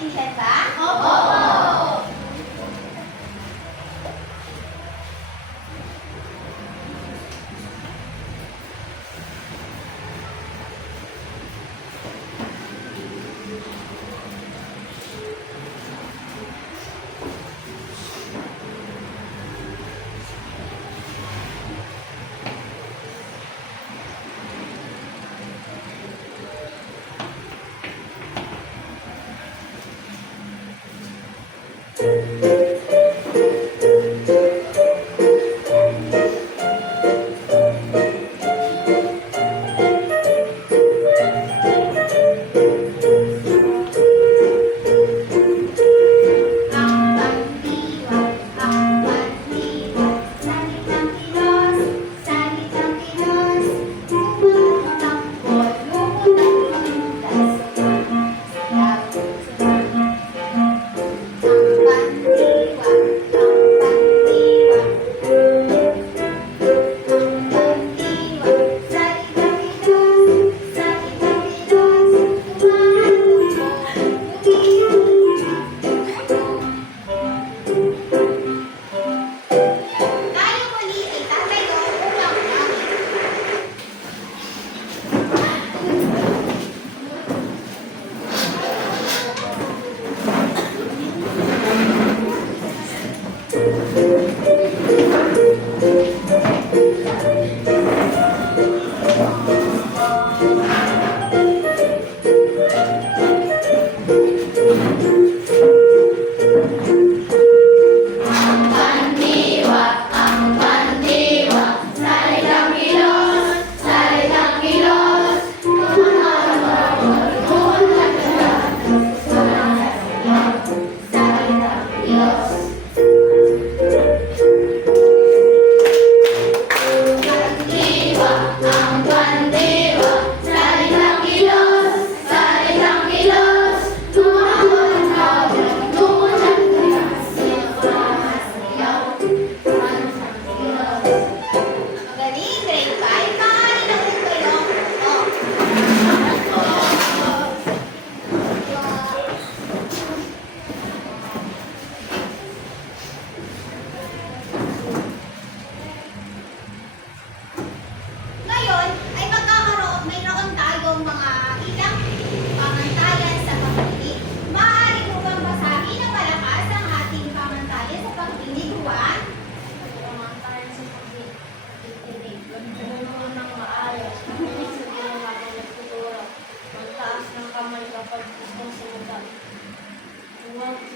Naiintindihan ba? Opo!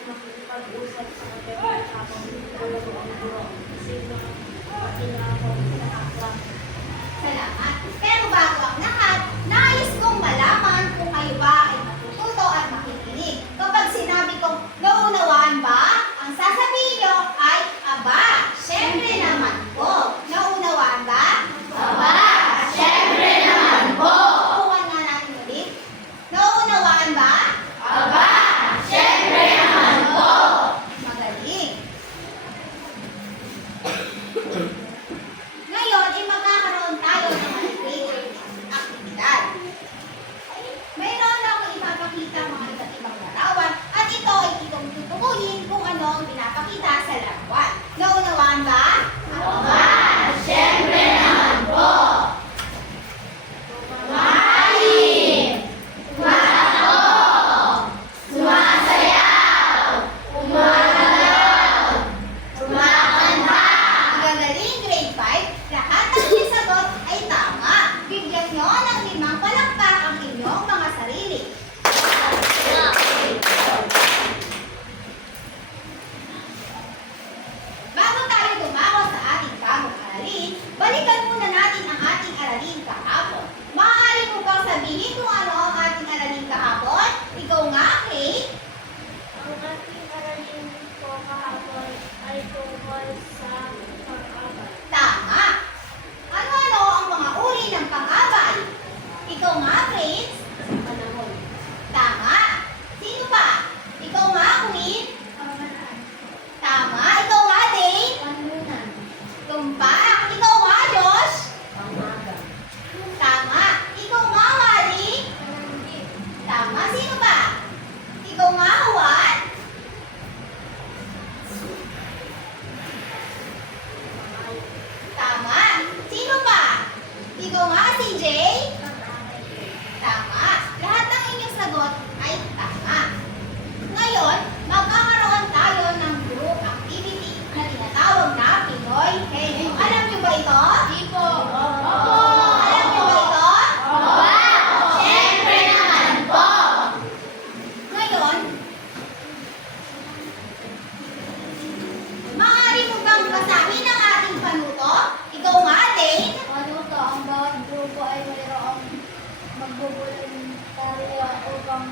Makikipag-usap sa kanya habang nagdadalo ang guro. Kasi pati na ako nakakla. Salamat. Pero bago ang lahat, nais kong malaman kung kayo ba ay matututo at makikinig. Kapag sinabi kong naunawaan ba, ang sasabihin nyo ay, aba, syempre naman po. Naunawaan ba? Aba, syempre naman po. Kuhan nga natin ulit. Naunawaan ba? Aba, syempre naman po. Magaling. Ngayon, ay magkakaroon tayo ng maligay activity. yon? Maaari mo bang basahin ang ating panuto? Ikaw nga, Dane. Panuto, ang bawat grupo ay mayroong magboboluntaryo upang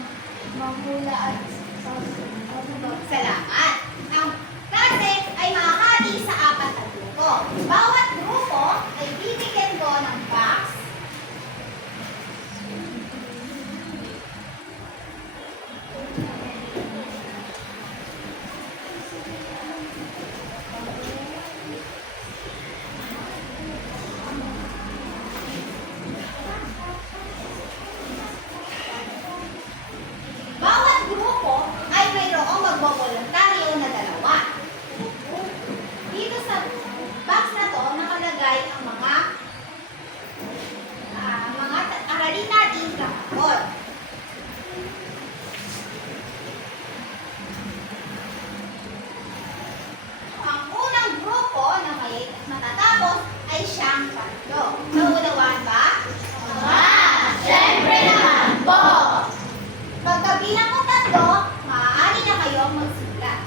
manghula at sasabog. Salamat. Ang klase ay makakati sa 4 na grupo. Bawat grupo ay bibigyan ko ng box. Bawat grupo ay mayroong magboboluntaryo na 2. Dito sa box na to nakalagay ang mga aralin natin kahapon. Ang unang grupo na may matatapos ay siyang 3. Naunawaan ba? Aba, syempre naman po. Pagkabilang ko 3, maaari na kayong magsulat.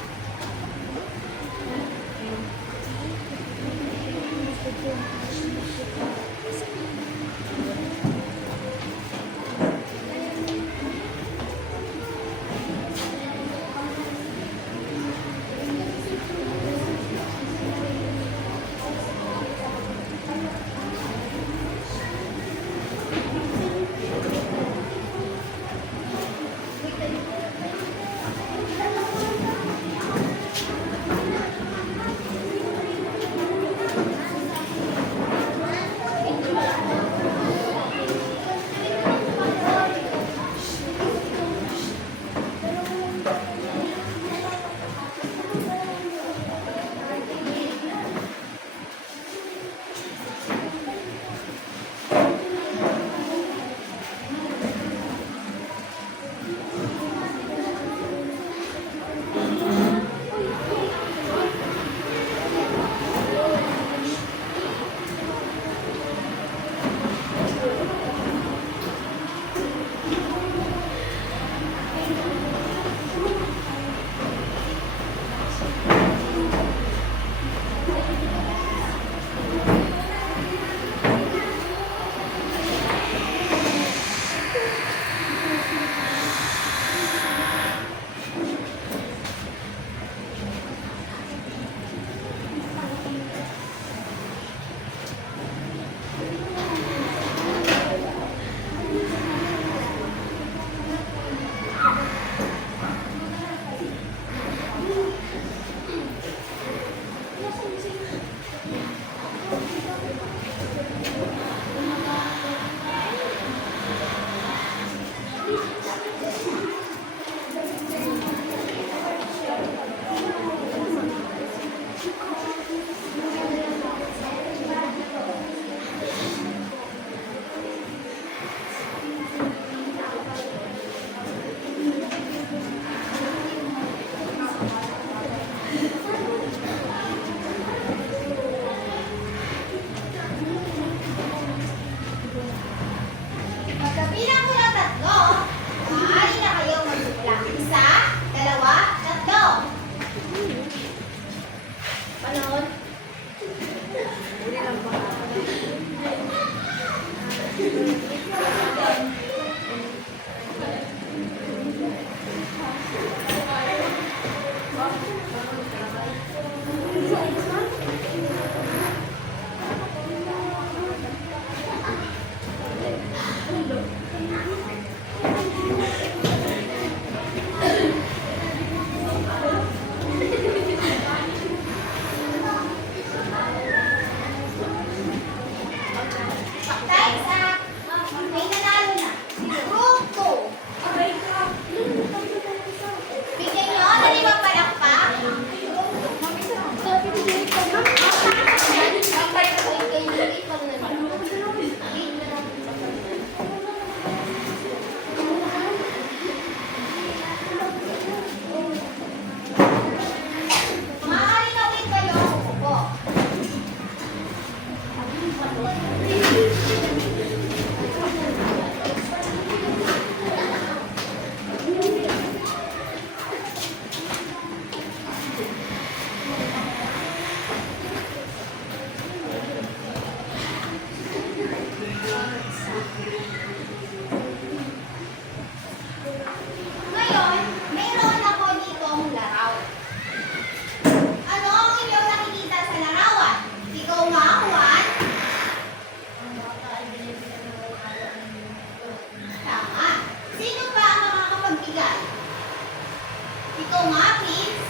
Ikaw nga, Prince.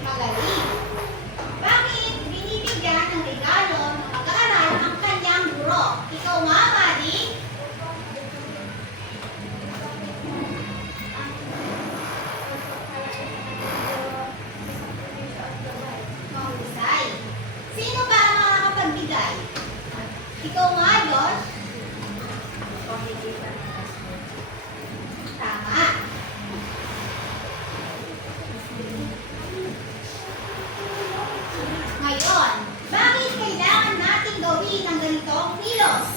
Magaling. Bakit binibigyan ng regalo ng mag-aaral ang kanyang guro? Ikaw nga, Maddie. Mahusay. Sino ba ang makakapagbigay? Ikaw nga, Josh. Tama. Ngayon, bakit kailangan nating gawin ang ganitong kilos?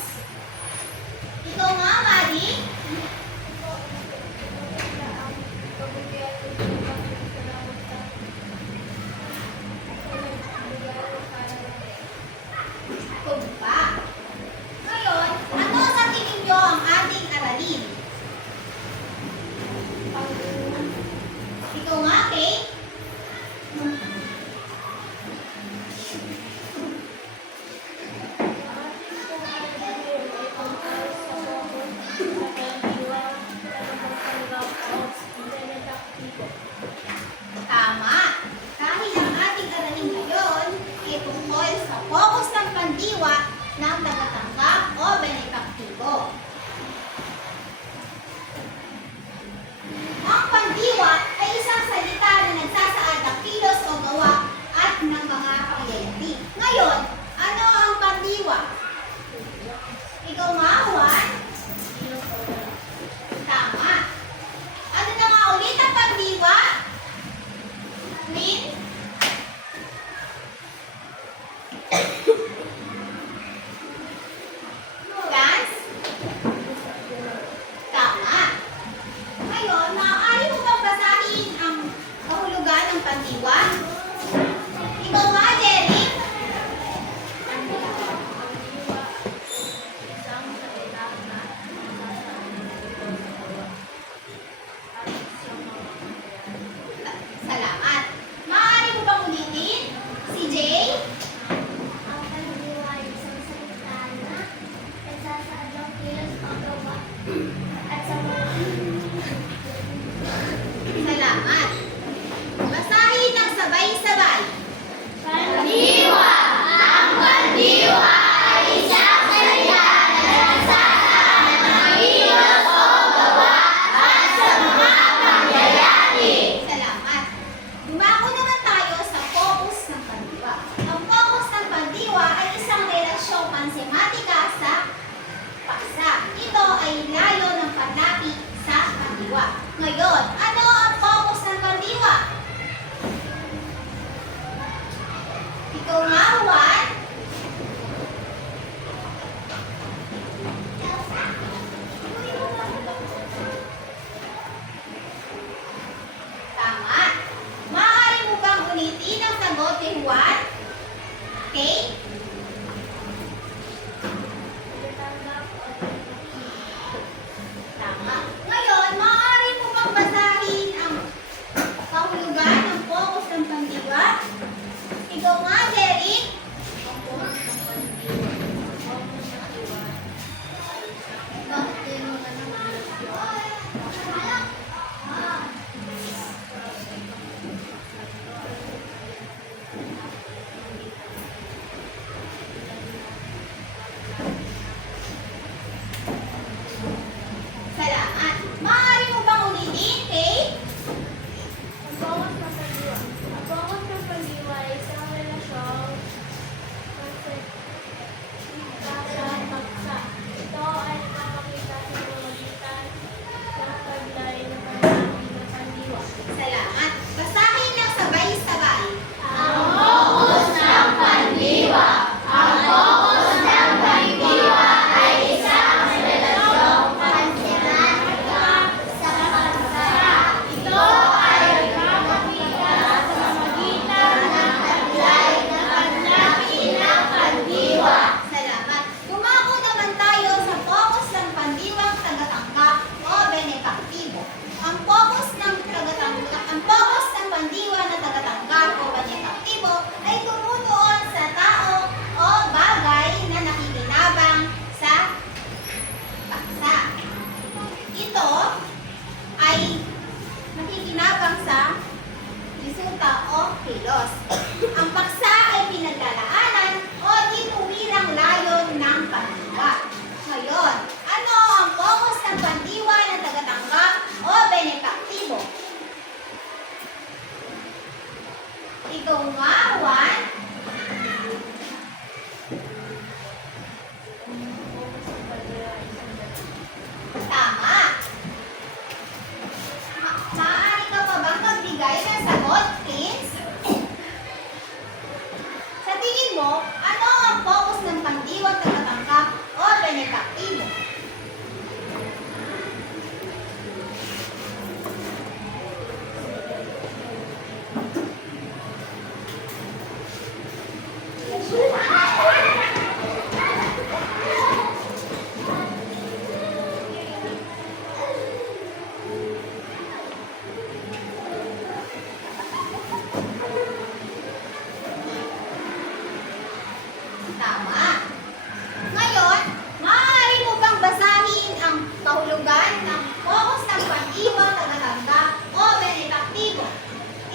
Ikaw nga, Maddie. Kung pa. Ngayon, ano sa tingin nyo ang ating aralin? Ikaw nga, Kay. Tama. Dahil ang ating aralin ngayon ay tungkol sa focus ng pandiwa ng tagatanggap o benepaktibo. Ang pandiwa ay isang salita na nagsasaad ng kilos o gawa at ng mga pangyayari. Ngayon, ano ang pandiwa? Ikaw nga, Juan? Tama. Ano na nga ulit ang pandiwa? Green? Dance? Tama. Ngayon, maaari mo bang basahin ang kahulugan ng pandiwa? Ikaw nga, Jerry? Salamat. Maaari mo bang ulitin? Si Jay? Ang pandiwa ay isang salita na nagsasaad ng kilos o gawa at sa mga Salamat. Basahin ng sabay-sabay. pandiwa. Ang pandiwa ay isang salita na nagsasaad ng kilos o gawa at sa mga pangyayari. Salamat. Dumako naman tayo sa focus ng pandiwa. Ang focus ng pandiwa ay isang relasyong mansematika sa paksa. Ito ay layo ng panlapit sa pandiwa. Ngayon, ano ang focus ng pandiwa? Ikaw nga, Juan? Tama. Maaari mo bang ulitin ang sagot ni Juan? Okay? Tama. Ngayon, maaari mo bang basahin resulta o kilos. Ang paksa ay pinaglalaanan o inuwirang layon ng pandiwa. Ngayon, ano ang focus ng pandiwa ng tagatanggap o benefaktibo? Ikaw nga, Juan. Tama. Maaari ka pa bang magbigay ng sagot, Prince? Sa tingin mo, ano ang focus ng pandiwang tagatanggap o benefaktibo? Tama. Ngayon, maaari mo bang basahin ang kahulugan ng focus ng pandiwang tagatanggap o benefaktibo?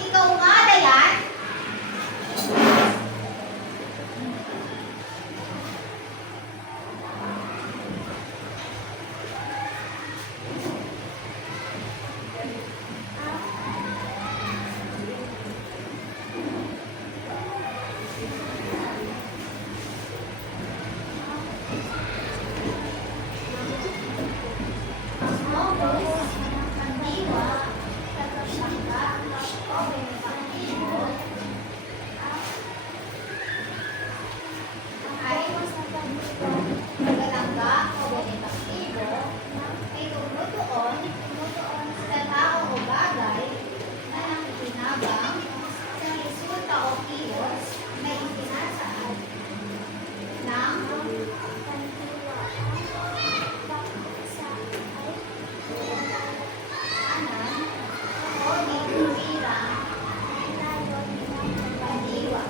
Ikaw nga, Dayan.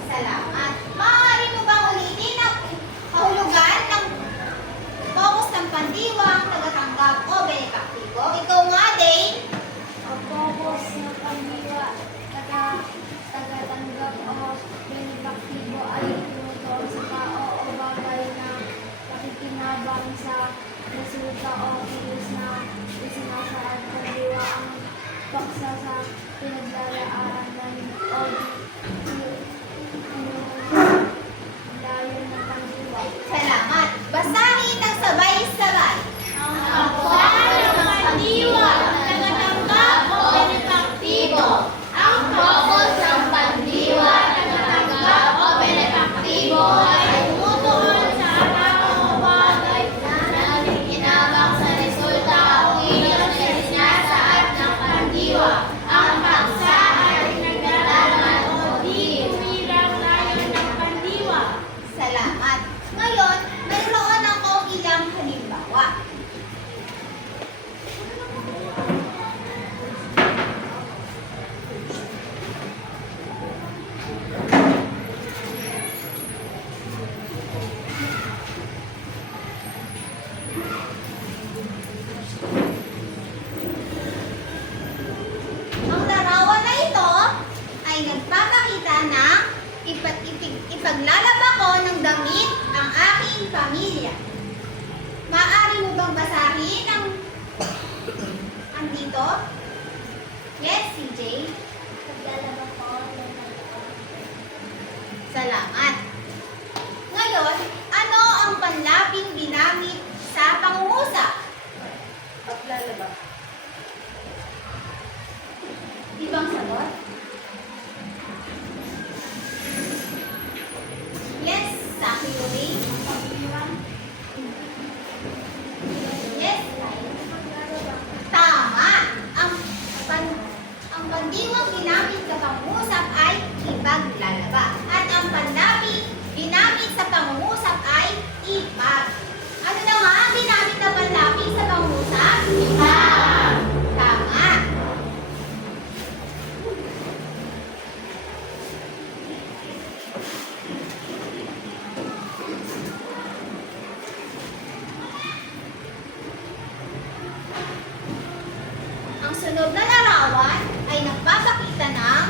Salamat. Maaari mo bang ulitin ang kahulugan ng focus ng pandiwang tagatanggap o benefaktibo? Ikaw nga, Dane. Ang focus ng pandiwa, tagatanggap o benefaktibo ay tumutuon sa tao o bagay na nakikinabang sa resulta o kilos na isinasaad pandiwa ang paksa sa pinaglalaanan o layo ng pandiwa. Salamat. Basahin ng sabay-sabay. Ang paksa ng pandiwa, tagatanggap o benefaktibo. Ang focus ng pandiwa, tagatanggap o benefaktibo ay tumutuon sa tao o bagay na nakikinabang sa resulta o kilos na isinasaad ng pandiwa. Ang paksa ay nagdalaman o di umirang layo ng pandiwa. Salamat. Ngayon, mayroon akong ilang halimbawa. Ang larawan na ito ay nagpapakita ng ipaglalaba ko ng damit ang aking pamilya. Maaari mo bang basahin ang dito? Yes, CJ. Paglalaba ko ng Salamat. Ngayon, ano ang panlaping binamit sa pangungusap? Paglalaba. Di bang sagot? Yes, Sakuri. Yes, tama. Ang pandiwang ginamit sa pangungusap ay ipaglalaba. At ang panlaping ginamit sa pangungusap ay ipag. Ano na nga ang ginamit na panlaping sa pangungusap? Ipag. Tama. Ang sunod na larawan ay nagpapakita ng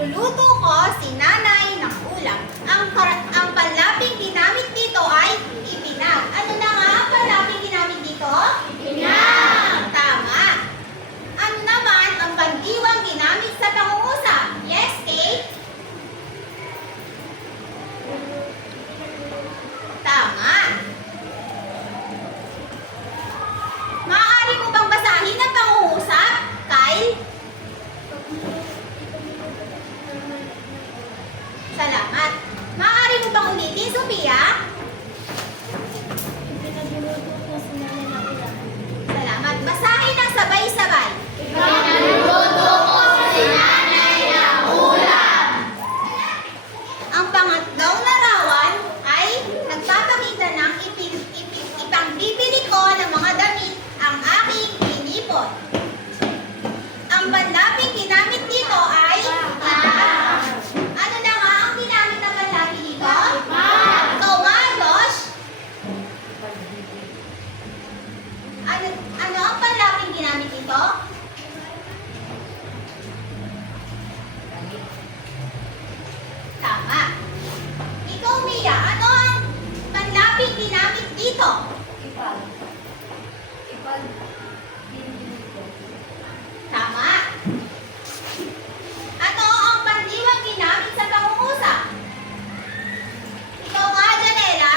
Magluluto ko si nanay ng ulam. Ang panlaping ginamit dito ay ipinag. Ano na nga ang panlaping ginamit dito? Ipinag! Tama. Ano naman ang pandiwang ginamit sa pangungusap? Yes, Kate? Tama. Maaari mo bang basahin ang pangungusap, Kyle? Salamat. Maaari mo bang ulitin, Sophia? Ipinagluluto ko si nanay ng ulam. Salamat. Basahin ang sabay-sabay. Ipinagluluto ko si nanay ng ulam. Ang pangatlong larawan ay nagpapakita ng ipangbibili ko ng mga damit ang aking inipon. Ang panlaping ginamit dito ay ipag. Ano na nga ang ginamit ng panlaping dito? Ipag. Ikaw nga, Josh? Ano ang panlaping ginamit dito? Tama. Ikaw, Mia, ano ang panlaping ginamit dito? Ipag. Ipag. Binibili ko. Tama. Ano ang pandiwang ginamit sa pangungusap? Ikaw nga, Janela?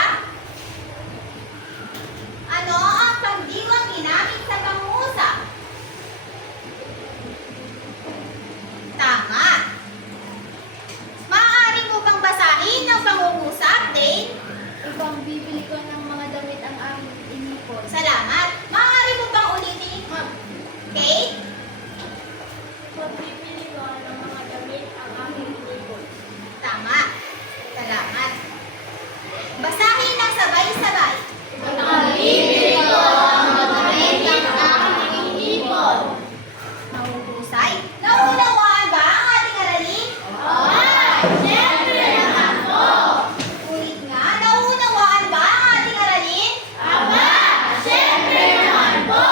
Ano ang pandiwang ginamit sa pangungusap? Tama. Maaari mo bang basahin ang pangungusap, Dane? Ipang bibili ko ng mga damit ang aking inipon. Salamat. Maaari mo bang ulitin, Kate? Pagbibili ko ng mga damit ang aking inipon. Tama. Salamat. Basahin ng sabay-sabay. Ipinagluluto ko ang damit ng aking inipon. Mahusay. Naunawaan ba ang ating aralin? Siyempre naman po. Ulit nga, naunawaan ba ang ating aralin? Aba, siyempre naman po.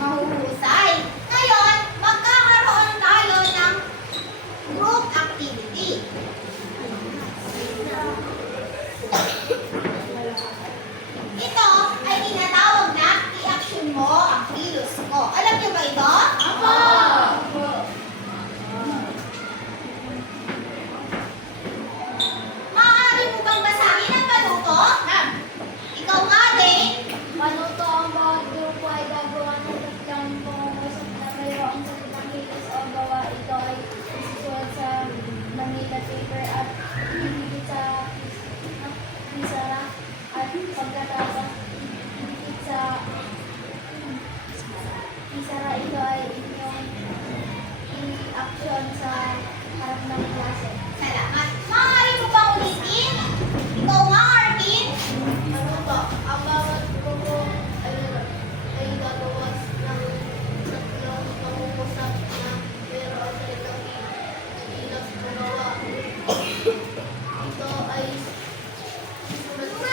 Mahuhusay. Ngayon, magkakaroon tayo ng group activity. Ito ay tinatawag na i-action mo ang kilos mo. Alam niyo ba ito? Apo. Maaari mo bang basahin ang panuto? Ikaw nga, Dane. Panuto ang bawat grupo ay gagawa ng tatlong pangungusap na mayroong salitang hilis o gawa. Ito ay isusulat sa Manila paper at ibigit sa pisara at pagkatapos ibigit sa pisara. Ito ay inyong i-action sa harap ng klase. Salamat. Maaari mo bang ulitin? Ikaw nga, Arvin. Ano po? Ang bawat grupo ay gagawa ng tatlong pangungusap na mayroong salitang hilas o gawa. Ito ay susunod sa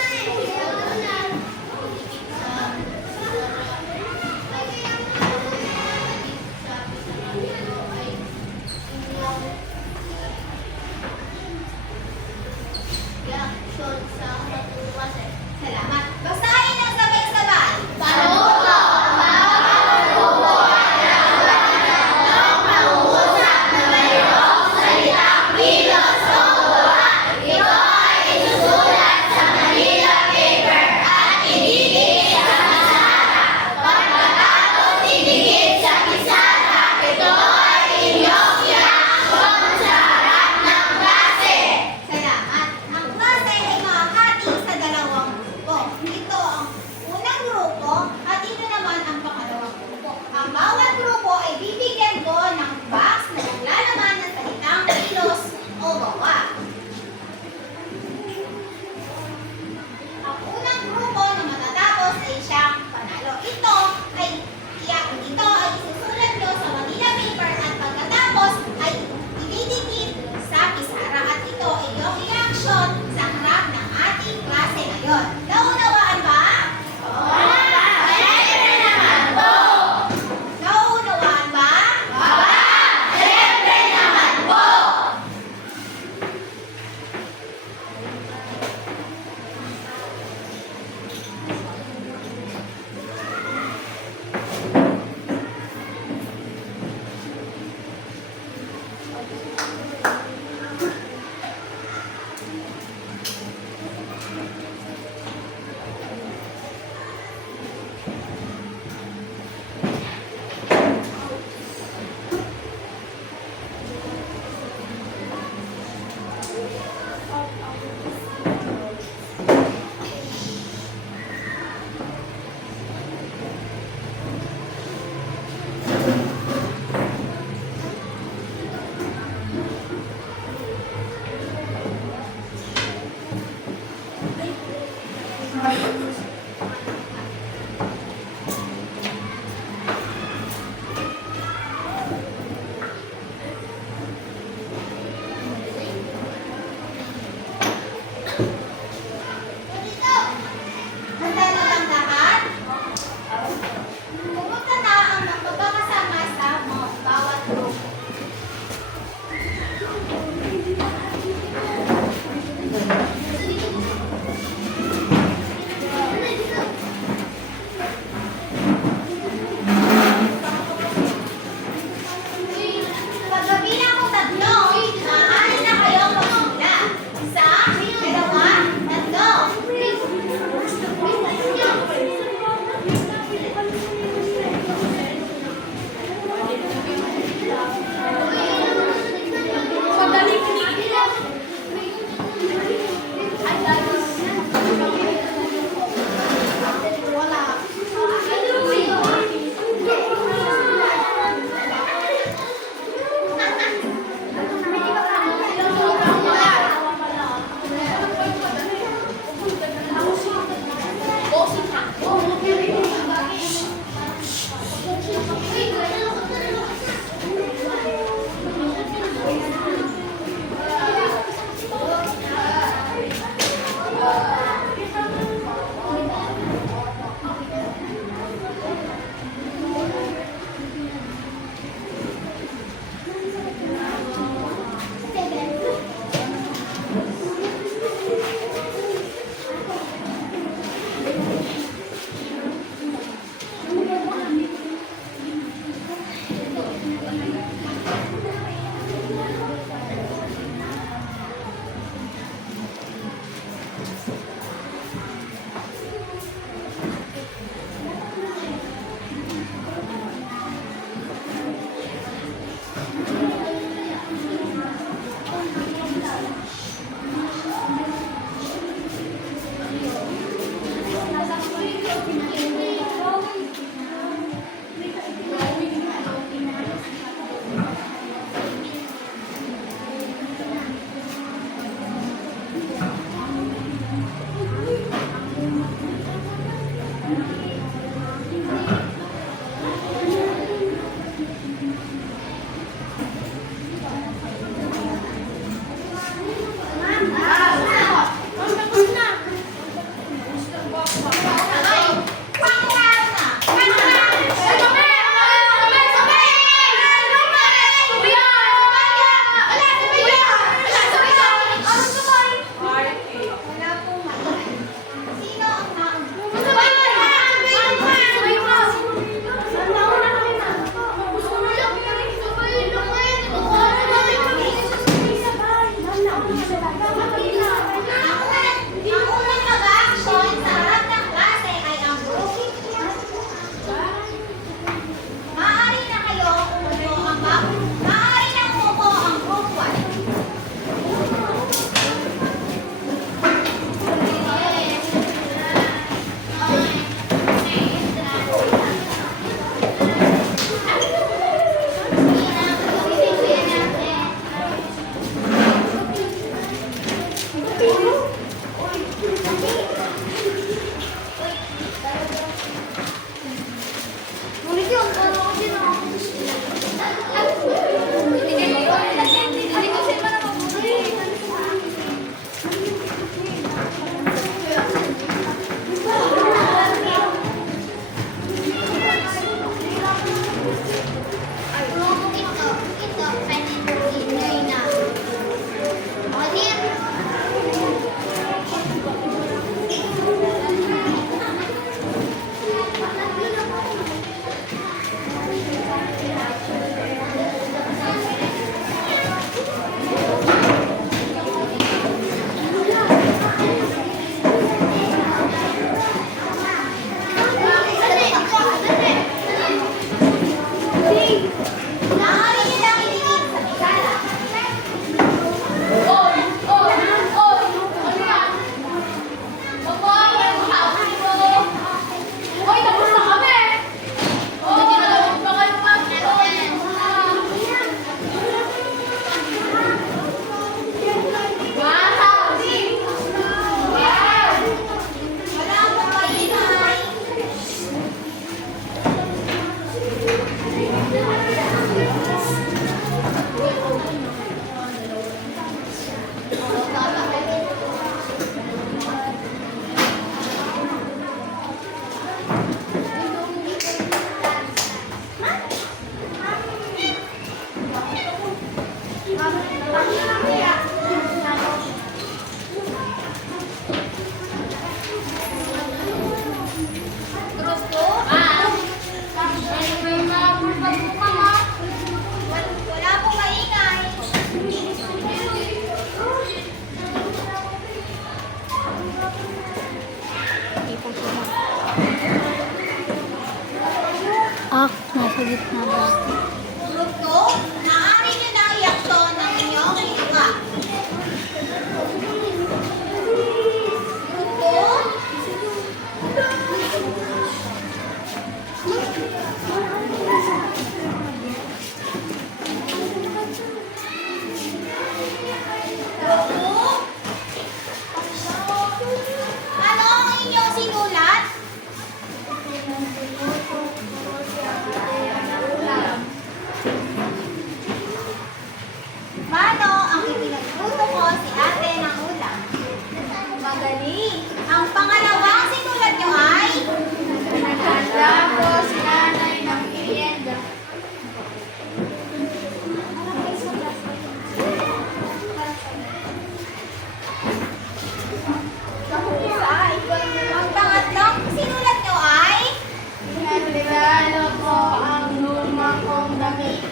Nasa gitna ba? Group 2, maaari nyo na i-action ng inyong ginawa. Ano ang inyong sinulat? Mano ang ipinagluto ko si ate ng ulam? Magaling! Ang pangalawang sinulat nyo ay? Pinaganda ko si nanay ng merienda. Ang pangatlong sinulat nyo ay? Pinagregalo ko ang luma kong damit.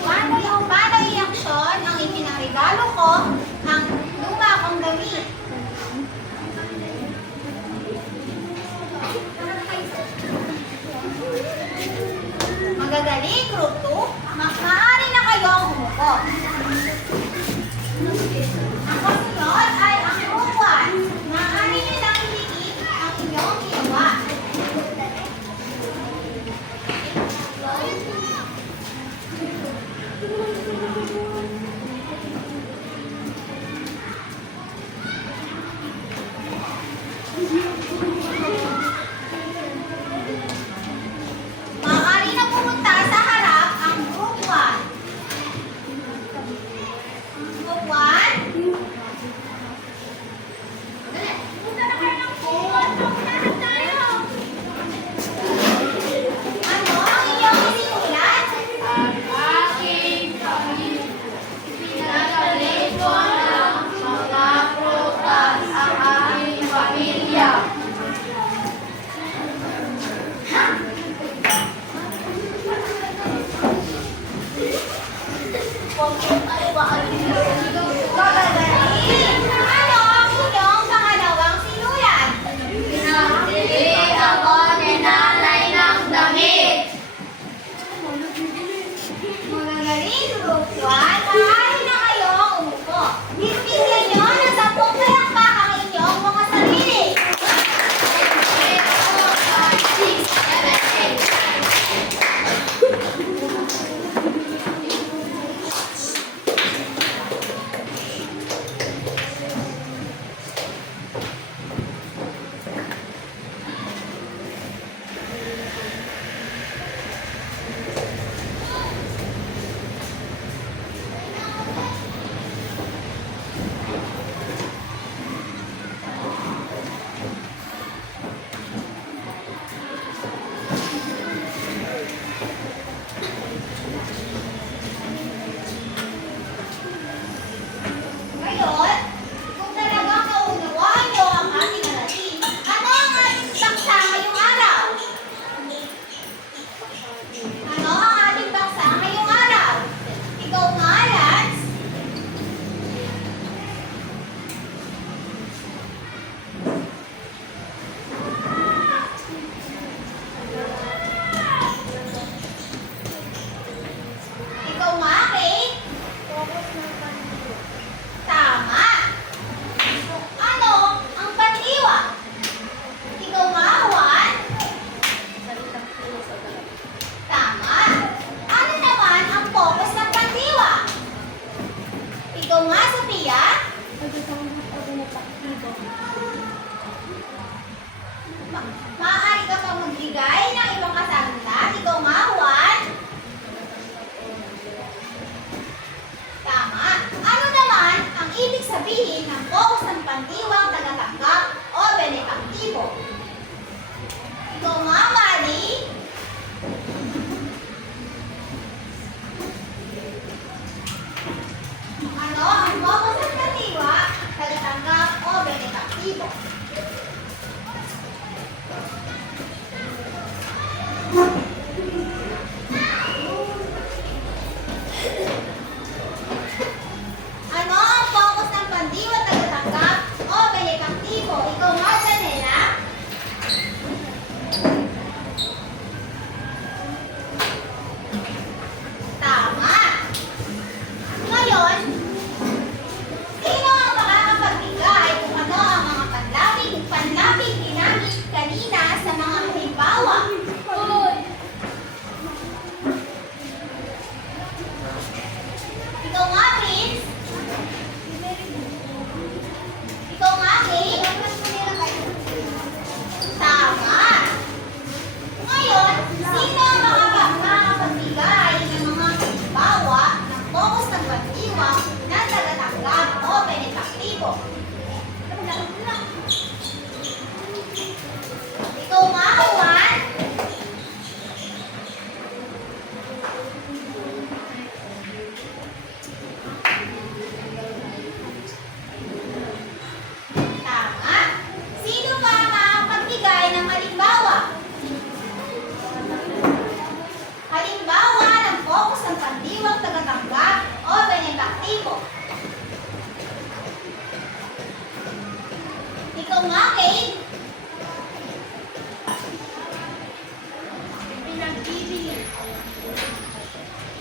Paano i-action ang ipinarigalo ko ang luma kong damit? Magagaling, group 2. Maaari na kayong umupo. Ang kasunod ay ang group 1. Maaari nyo lang hiliin ang inyong ginawa. Maaari na pumunta sa harap ang group 1.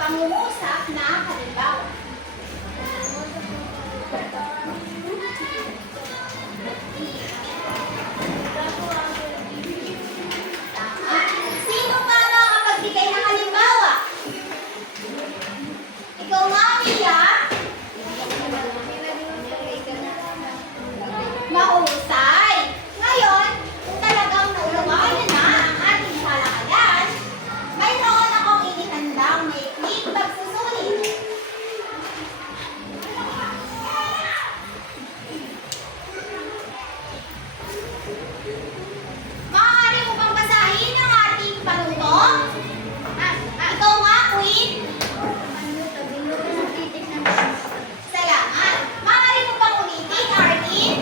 pangungusap na halimbawa. Tama. Sino nga makakapagbigay ng halimbawa? Ikaw nga, Mia. Mahusay. Ngayon, kung talagang naunawaan niyo na ang ating talakayan, mayroon akong inihandang maikling pagsusulit. Maaari mo bang basahin ang ating panutong? Ikaw nga, Queen. Salamat. Maaari mo bang ulitin, Arlene?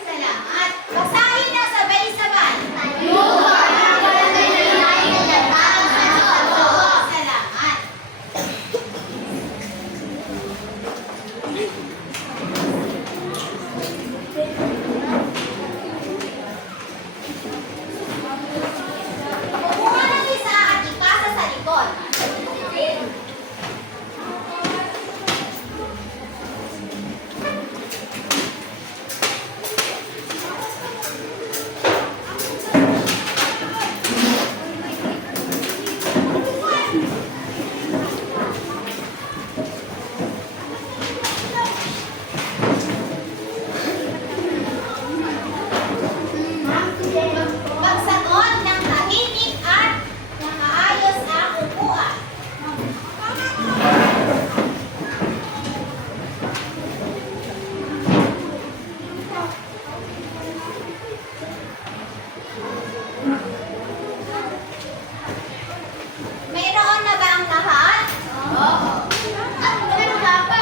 Salamat. Basahin na sabay-sabay. Salamat. Kumuha ng isa at ipasa sa likod. Magsagot ng tahimik at ng maayos ang upuan. Mayroon na ba ang lahat? Oo. At wala pa.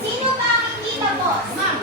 Sino pa ang hindi tapos? Ma'am,